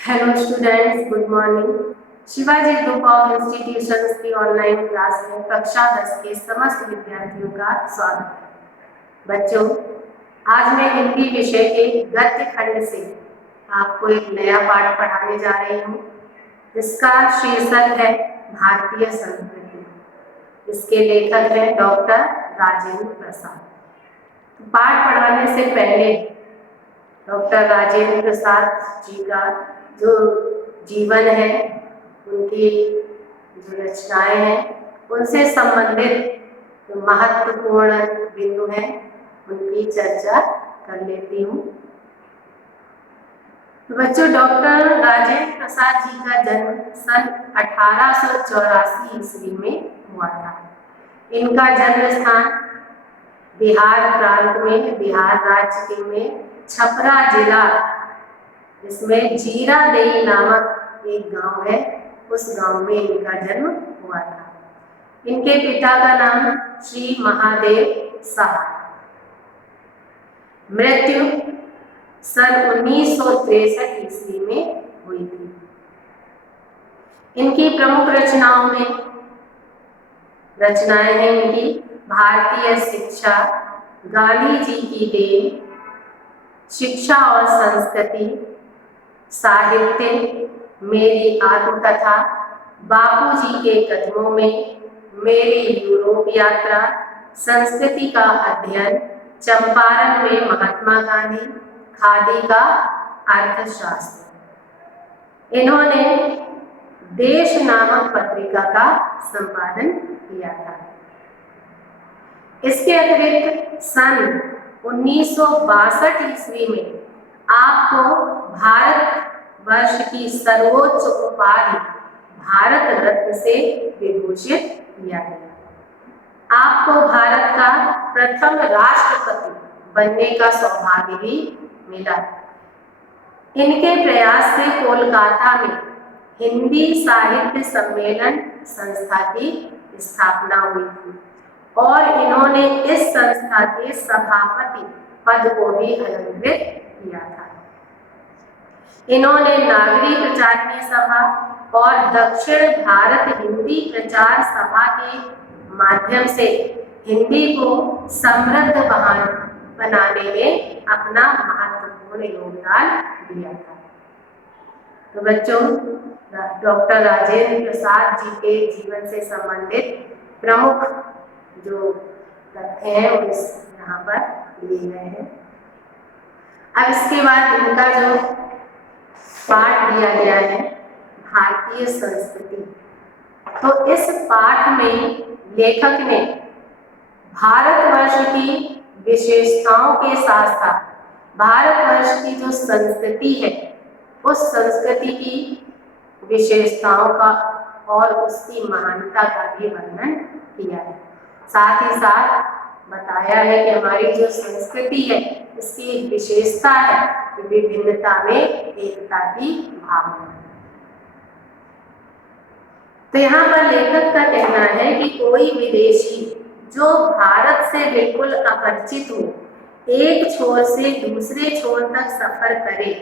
Hello students, good morning. Shivaji group of institutions की online class में कक्षा 10 के समस्त विद्यार्थियों का स्वागत है। बच्चों, आज मैं हिंदी विषय के गद्य खंड से आपको एक नया पाठ पढ़ाने जा रही हूँ, जिसका शीर्षक है भारतीय संस्कृति। इसके लेखक हैं डॉक्टर राजेंद्र प्रसाद। पाठ पढ़ाने से पहले डॉक्टर राजेंद्र प्रसाद जी का जो जीवन है, उनकी जो रचनाएं हैं, उनसे संबंधित जो महत्वपूर्ण बिंदु हैं, उनकी चर्चा कर लेती हूँ। तो बच्चों, डॉक्टर राजेंद्र प्रसाद जी का जन्म सन 1884 ईस्वी में हुआ था। इनका जन्म स्थान बिहार प्रांत में, बिहार राज्य के में छपरा जिला, जिसमें जीरादेई नामक एक गांव है, उस गांव में इनका जन्म हुआ था। इनके पिता का नाम श्री महादेव साहब। मृत्यु सन 1963 ईस्वी में हुई थी। इनकी प्रमुख रचनाएं हैं इनकी भारतीय शिक्षा, गांधी जी की देन, शिक्षा और संस्कृति, साहित्य, मेरी आत्मकथा, बापूजी के कदमों में, मेरी यूरोप यात्रा, संस्कृति का अध्ययन, चंपारण में महात्मा गांधी, खादी का अर्थशास्त्र। इन्होंने देश नामक पत्रिका का संपादन किया था। इसके अतिरिक्त सन 1962 ईस्वी में आपको भारत वर्ष की सर्वोच्च उपाधि भारत रत्न से विभूषित किया गया। आपको भारत का प्रथम राष्ट्रपति बनने का सौभाग्य भी मिला। इनके प्रयास से कोलकाता में हिंदी साहित्य सम्मेलन संस्था की स्थापना हुई थी और इन्होंने इस संस्था के सभापति पद को भी अलंकृत किया था। इन्होंने नागरी प्रचारणी सभा और दक्षिण भारत हिंदी प्रचार सभा के माध्यम से हिंदी को समृद्ध बनाने में अपना महत्वपूर्ण योगदान दिया था। तो बच्चों, डॉक्टर राजेंद्र प्रसाद जी के जीवन से संबंधित प्रमुख जो तथ्य हैं वो यहाँ पर लिए गए हैं। अब इसके बाद इनका जो पाठ दिया गया है भारतीय संस्कृति, तो इस पाठ में लेखक ने भारतवर्ष की विशेषताओं के साथ साथ भारतवर्ष की जो संस्कृति है, उस संस्कृति की विशेषताओं का और उसकी महानता का भी वर्णन किया है। साथ ही साथ बताया है कि हमारी जो संस्कृति है, इसकी एक विशेषता है कि विभिन्नता में एकता की भावना है। तो यहाँ पर लेखक का कहना है कि कोई विदेशी जो भारत से बिल्कुल अपरिचित हो, एक छोर से दूसरे छोर तक सफर करे,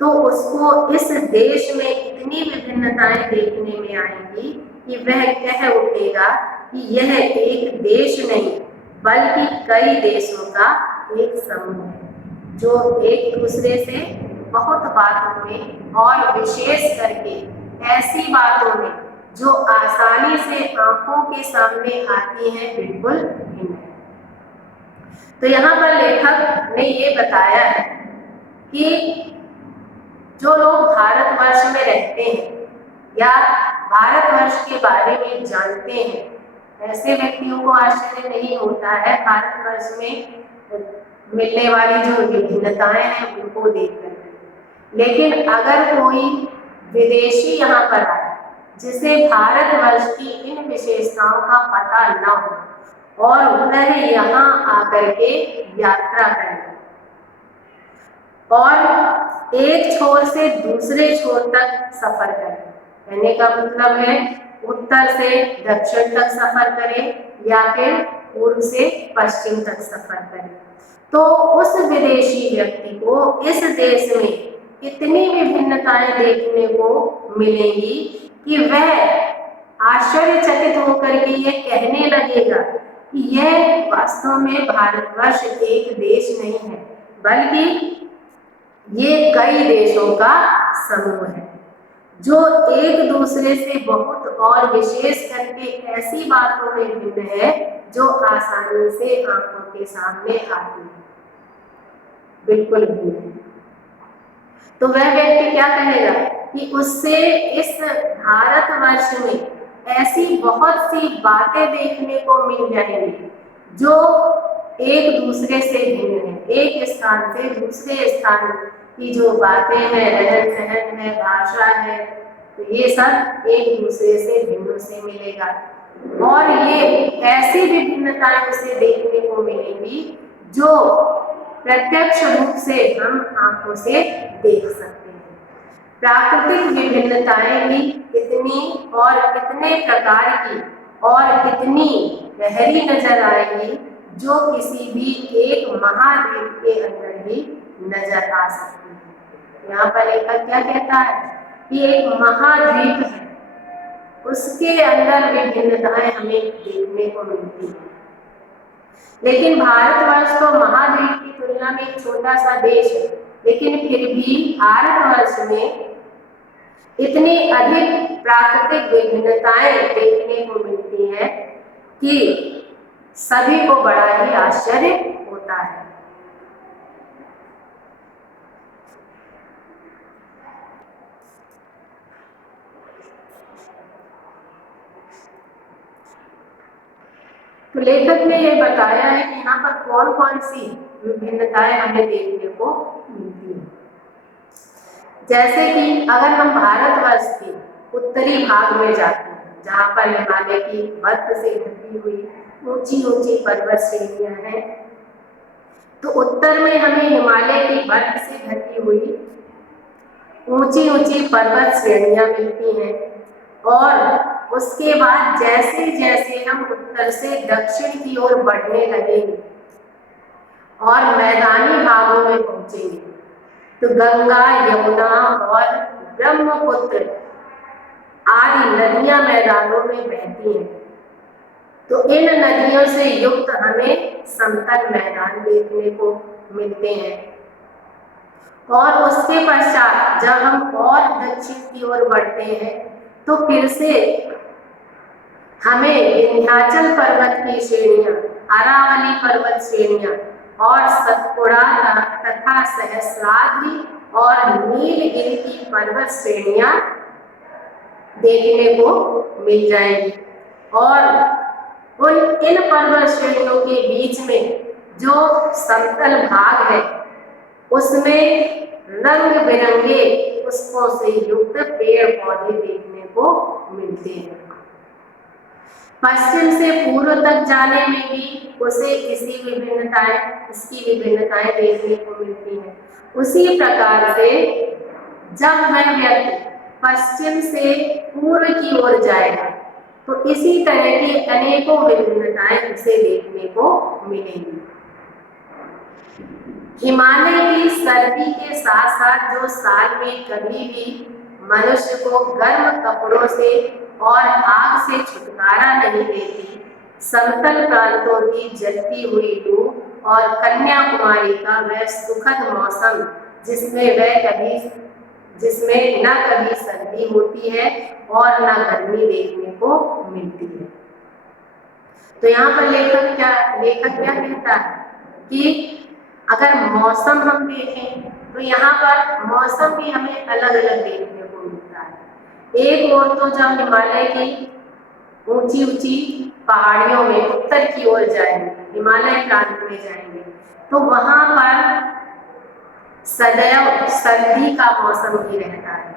तो उसको इस देश में इतनी विभिन्नताएं देखने में आएंगी कि वह कह उठेगा कि यह एक देश नहीं बल्कि कई देशों का एक समूह है, जो एक दूसरे से बहुत बातों में और विशेष करके ऐसी बातों में जो आसानी से आंखों के सामने आती हैं, बिल्कुल भिन्न है। तो यहाँ पर लेखक ने ये बताया है कि जो लोग भारतवर्ष में रहते हैं या भारतवर्ष के बारे में जानते हैं, ऐसे व्यक्तियों को आश्चर्य नहीं होता है भारतवर्ष में मिलने वाली जो विभिन्नताएं हैं उनको देखकर। लेकिन अगर कोई विदेशी यहाँ पर आए जिसे भारतवर्ष की इन विशेषताओं का पता न हो और वह यहाँ आकर के यात्रा करें और एक छोर से दूसरे छोर तक सफर करें, कहने का मतलब है उत्तर से दक्षिण तक सफर करें या फिर पूर्व से पश्चिम तक सफर करें, तो उस विदेशी व्यक्ति को इस देश में इतनी विभिन्नताएं देखने को मिलेंगी कि वह आश्चर्यचकित होकर के ये कहने लगेगा कि यह वास्तव में भारतवर्ष एक देश नहीं है, बल्कि ये कई देशों का समूह है, जो एक दूसरे से बहुत और विशेष करके ऐसी बातों में भिन्न है जो आसानी से आंखों के सामने आती है, बिल्कुल भिन्न है। तो वह व्यक्ति क्या कहेगा कि उससे इस भारतवर्ष में ऐसी बहुत सी बातें देखने को मिल जाएंगी जो एक दूसरे से भिन्न है, एक स्थान से दूसरे स्थान की जो बातें हैं, रहन सहन है, भाषा है, तो ये सब एक दूसरे से भिन्न से मिलेगा। और ये ऐसी विभिन्नताएं उसे देखने को मिलेंगी जो प्रत्यक्ष रूप से हम आंखों से देख सकते हैं। प्राकृतिक विभिन्नताएं भी इतनी और इतने प्रकार की और इतनी गहरी नजर आएंगी जो किसी भी एक महाद्वीप के अंदर ही नजर आ सकती है। यहाँ पर लेखक क्या कहता है कि एक महाद्वीप है, उसके अंदर विभिन्नताएं हमें देखने को मिलती है। लेकिन भारतवर्ष तो महाद्वीप की तुलना में एक छोटा सा देश है, लेकिन फिर भी भारतवर्ष में इतनी अधिक प्राकृतिक विभिन्नताएं देखने को मिलती हैं कि सभी को बड़ा ही आश्चर्य होता है। तो लेखक ने ये बताया है कि यहाँ पर कौन कौन सी विभिन्नताएं हमें देखने को मिलती हैं। जैसे कि अगर हम भारतवर्ष के उत्तरी भाग में जाते हैं, जहाँ पर हिमालय की बर्फ से ढकी हुई ऊंची ऊंची पर्वत श्रेणियां हैं, तो उत्तर में हमें हिमालय की बर्फ से ढकी हुई ऊंची ऊंची पर्वत श्रेणियां मिलती हैं। और उसके बाद जैसे जैसे हम उत्तर से दक्षिण की ओर बढ़ने लगेंगे और मैदानी भागों में पहुंचेंगे, तो गंगा, यमुना और ब्रह्मपुत्र आदि नदियां मैदानों में बहती हैं। तो इन नदियों से युक्त हमें समतल मैदान देखने को मिलते हैं। और उसके पश्चात जब हम और दक्षिण की ओर बढ़ते हैं तो फिर से हमें विंध्याचल पर्वत की श्रेणियां, अरावली पर्वत श्रेणियां और सतपुड़ा तथा सहस्राद्रि और नीलगिरी की पर्वत श्रेणियां देखने को मिल जाएंगी। और इन पर्वत श्रेणियों के बीच में जो समतल भाग है उसमें रंग बिरंगे पुष्पों से युक्त पेड़ पौधे देखने को मिलते हैं। पश्चिम से पूर्व तक जाने में भी उसे इसकी विभिन्नताएं देखने को मिलती हैं। उसी प्रकार से जब वह व्यक्ति पश्चिम से पूर्व की ओर जाएगा तो इसी तरह की अनेकों विभिन्नताएं उसे देखने को मिलेंगी। हिमालय की सर्दी के साथ साथ जो साल में कभी भी मनुष्य को गर्म कपड़ों से और आग से छुटकारा नहीं देती, समतल प्रांतों की जलती हुई लू और कन्याकुमारी का वह सुखद मौसम जिसमें न कभी सर्दी होती है और न गर्मी देखने को मिलती है। तो यहाँ पर लेखक क्या कहता है कि अगर मौसम हम देखें तो यहाँ पर मौसम भी हमें अलग अलग देखने को मिलता है। एक ओर तो जब हिमालय की ऊंची ऊंची पहाड़ियों में उत्तर की ओर जाएंगे, हिमालय प्रांत में जाएंगे, तो वहां पर सदैव सर्दी का मौसम ही रहता है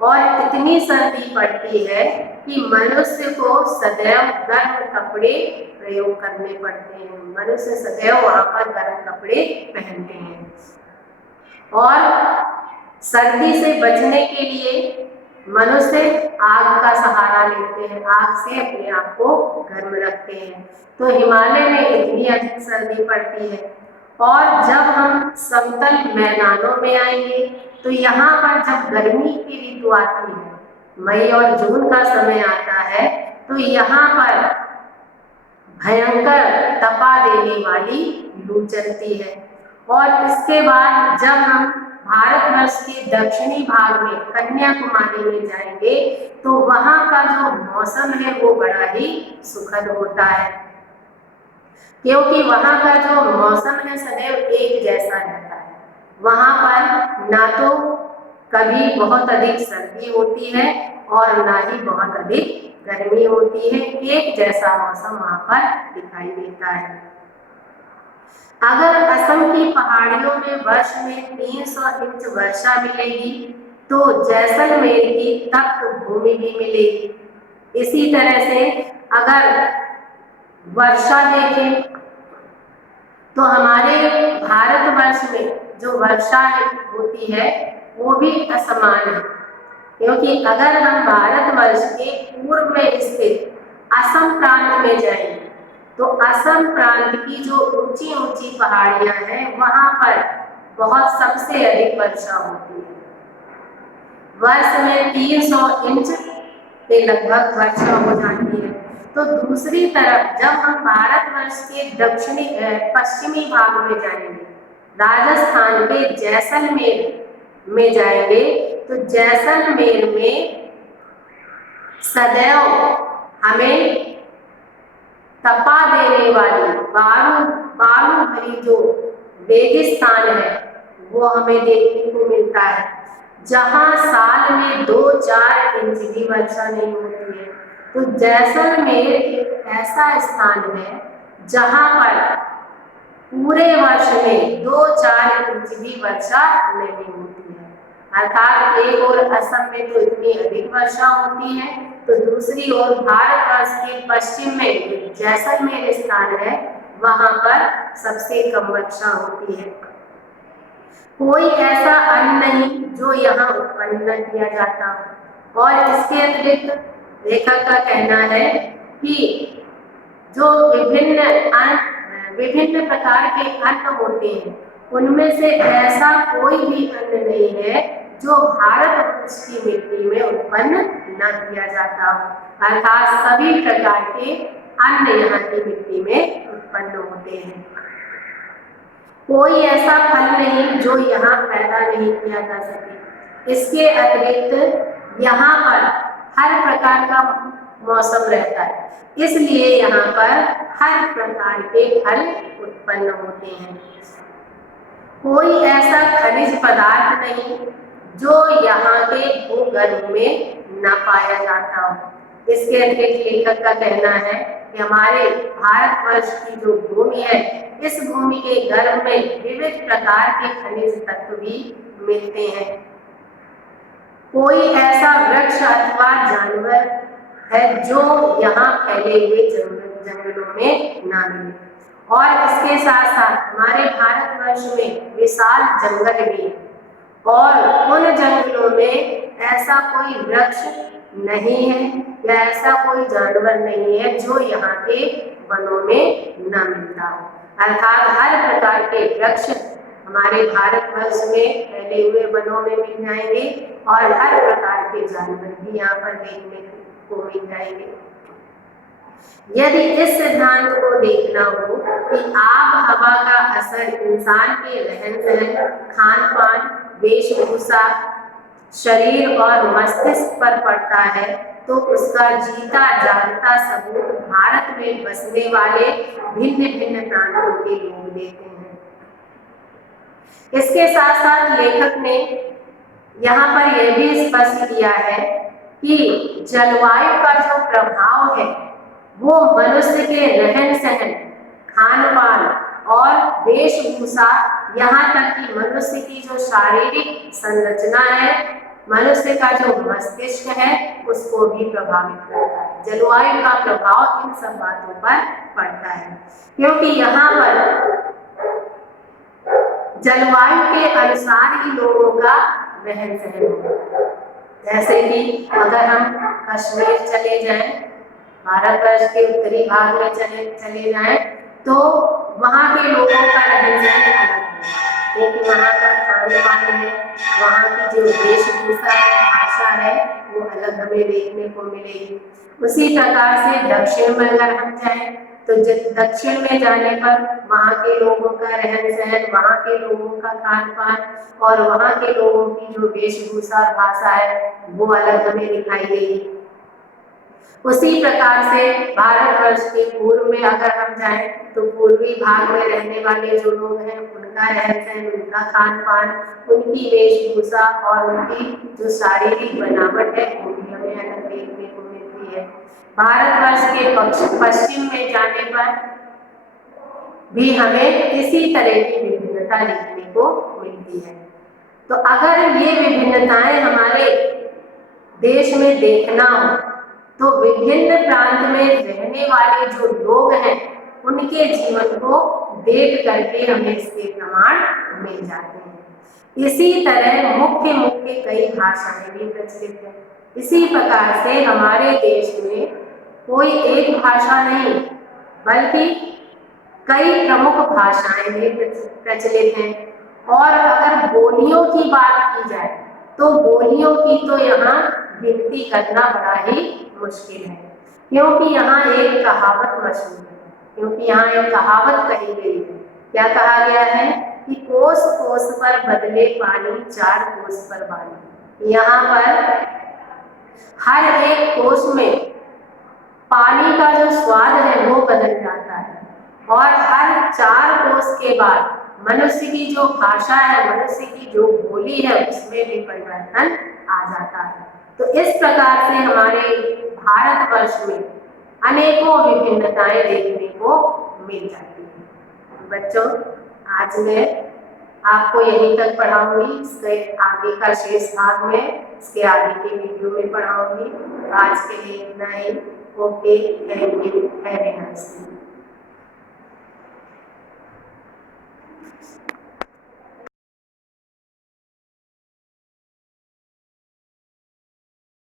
और इतनी सर्दी पड़ती है कि मनुष्य को सदैव गर्म कपड़े प्रयोग करने पड़ते हैं। मनुष्य सदैव वहां पर गर्म कपड़े पहनते हैं और सर्दी से बचने के लिए मनुष्य आग का सहारा लेते हैं, आग से अपने आप को गर्म रखते हैं। तो हिमालय में इतनी अधिक सर्दी पड़ती है। और जब हम समतल मैदानों में आएंगे तो यहाँ पर जब गर्मी की ऋतु आती है, मई और जून का समय आता है, तो यहाँ पर भयंकर तपा देने वाली लू चलती है। और इसके बाद जब हम भारतवर्ष के दक्षिणी भाग में कन्याकुमारी में जाएंगे तो वहाँ का जो मौसम है वो बड़ा ही सुखद होता है, क्योंकि वहाँ का जो मौसम है सदैव एक जैसा रहता है। वहाँ पर ना तो कभी बहुत अधिक सर्दी होती है और ना ही बहुत अधिक गर्मी होती है, एक जैसा मौसम वहाँ पर दिखाई देता है। अगर असम की पहाड़ियों में वर्ष में 300 इंच वर्षा मिलेगी तो जैसलमेर की तप्त भूमि भी मिलेगी। इसी तरह से अगर वर्षा देखें तो हमारे भारतवर्ष में जो वर्षा होती है वो भी असमान है, क्योंकि अगर हम भारतवर्ष के पूर्व में स्थित असम प्रांत में जाएंगे तो असम प्रांत की जो ऊंची ऊंची पहाड़ियां हैं वहां पर बहुत सबसे अधिक वर्षा होती है। वर्ष में 300 इंच के लगभग वर्षा हो जाती है। तो दूसरी तरफ जब हम भारतवर्ष के दक्षिणी पश्चिमी भाग में जाएंगे, राजस्थान के जैसलमेर में जाएंगे, तो जैसलमेर में सदैव हमें तपा देने वाली बालू भरी जो रेगिस्तान है वो हमें देखने को मिलता है, जहां साल में 2-4 इंच की वर्षा नहीं होती है। तो जैसलमेर एक ऐसा स्थान है जहां पर पूरे वर्ष में 2-4 इंच की वर्षा नहीं होती है। अर्थात एक ओर असम में तो इतनी अधिक वर्षा होती है, तो दूसरी ओर भारतवर्ष के पश्चिम में जैसलमेर स्थान है वहां पर सबसे कम वर्षा होती है। कोई ऐसा अन्न नहीं जो यहाँ उत्पन्न न किया जाता। और इसके अतिरिक्त लेखक का कहना है कि जो विभिन्न प्रकार के अन्न होते हैं उनमें से ऐसा कोई भी अन्न नहीं है जो भारतवर्ष की मिट्टी में उत्पन्न न किया जाता। अर्थात सभी प्रकार के अन्न यहाँ की मिट्टी में उत्पन्न होते हैं। कोई ऐसा फल नहीं जो यहाँ पैदा नहीं किया जा सके। इसके अतिरिक्त यहाँ पर हर प्रकार का मौसम रहता है, इसलिए यहाँ पर हर प्रकार के फल उत्पन्न होते हैं। कोई ऐसा खनिज पदार्थ नहीं जो यहाँ के भूगर्भ में न पाया जाता हो। इसके अतिरिक्त लेखक का कहना है कि हमारे भारतवर्ष की जो भूमि है, इस भूमि के गर्भ में विविध प्रकार के खनिज तत्व भी मिलते हैं। कोई ऐसा वृक्ष अथवा जानवर है जो यहाँ फैले हुए जंगलों में ना मिले। और इसके साथ साथ हमारे भारतवर्ष में विशाल जंगल भी है और उन जंगलों में ऐसा कोई वृक्ष नहीं है या ऐसा कोई जानवर नहीं है जो यहाँ के वनों में न मिलता हो। अर्थात हर प्रकार के वृक्ष हमारे भारतवर्ष में फैले हुए वनों में मिल जाएंगे और हर प्रकार के जानवर भी यहाँ पर देखने को मिल जाएंगे। यदि इस सिद्धांत को देखना हो कि आब हवा का असर इंसान के रहन सहन, खान पान, वेशभूषा, शरीर और मस्तिष्क पर पड़ता है, तो उसका जीता जागता सबूत भारत में बसने वाले भिन्न भिन्न प्रांतों के लोग देते हैं। इसके साथ साथ लेखक ने यहाँ पर यह भी स्पष्ट किया है कि जलवायु का जो प्रभाव है वो मनुष्य के रहन सहन, खान पान और वेशभूषा, यहाँ तक कि मनुष्य की जो शारीरिक संरचना है, मनुष्य का जो मस्तिष्क है, उसको भी प्रभावित करता है। जलवायु का प्रभाव इन सब बातों पर पड़ता है, क्योंकि यहाँ पर जलवायु के अनुसार ही लोगों का रहन सहन होता है। जैसे कि अगर हम कश्मीर चले जाएं, भारतवर्ष के उत्तरी भाग में चले जाएं, तो वहाँ के लोगों का रहन सहन अलग है। एक वहाँ का खान पान है, वहाँ की जो वेशभूषा है, भाषा है, वो अलग हमें देखने को मिलेगी। उसी प्रकार से दक्षिण में अगर हम जाएं तो दक्षिण में जाने पर वहाँ के लोगों का रहन सहन, वहाँ के लोगों का खान पान और वहाँ के लोगों की जो वेशभूषा और भाषा है वो अलग हमें दिखाई देगी। उसी प्रकार से भारतवर्ष के पूर्व में अगर हम जाएं तो पूर्वी भाग में रहने वाले जो लोग हैं उनका रहन सहन, उनका खान पान, उनकी वेशभूषा और उनकी जो शारीरिक बनावट है वो भी हमें अलग देखने को मिलती है। भारतवर्ष के पश्चिम में जाने पर भी हमें इसी तरह की विभिन्नता देखने को मिलती है। तो अगर ये विभिन्नताएं हमारे देश में देखना हो तो विभिन्न प्रांत में रहने वाले जो लोग हैं उनके जीवन को देख करके हमें इसके प्रमाण मिल जाते हैं। इसी तरह मुख्य मुख्य कई भाषाएं भी प्रचलित हैं। इसी प्रकार से हमारे देश में कोई एक भाषा नहीं बल्कि कई प्रमुख भाषाएं भी प्रचलित हैं। और अगर बोलियों की बात की जाए तो बोलियों की तो यहाँ गिनती करना बड़ा ही मुश्किल है, क्योंकि यहाँ एक कहावत मशहूर है, क्योंकि यहाँ एक कहावत कही गई है। क्या कहा गया है कि कोस कोस पर बदले पानी, चार कोस पर बानी। यहाँ पर हर एक कोस में पानी का जो स्वाद है वो बदल जाता है और हर चार कोस के बाद मनुष्य की जो भाषा है, मनुष्य की जो बोली है उसमें भी परिवर्तन आ जाता है। तो इस प्रकार से हमारे भारतवर्ष में अनेकों विभिन्नताएं देखने को मिल जाती हैं। बच्चों, आज मैं आपको यहीं तक पढ़ाऊंगी, इसके आगे का शेष भाग में इसके आगे के वीडियो में पढ़ाऊंगी। तो आज के लिए इतना ही। Okay, thank you, have a nice day.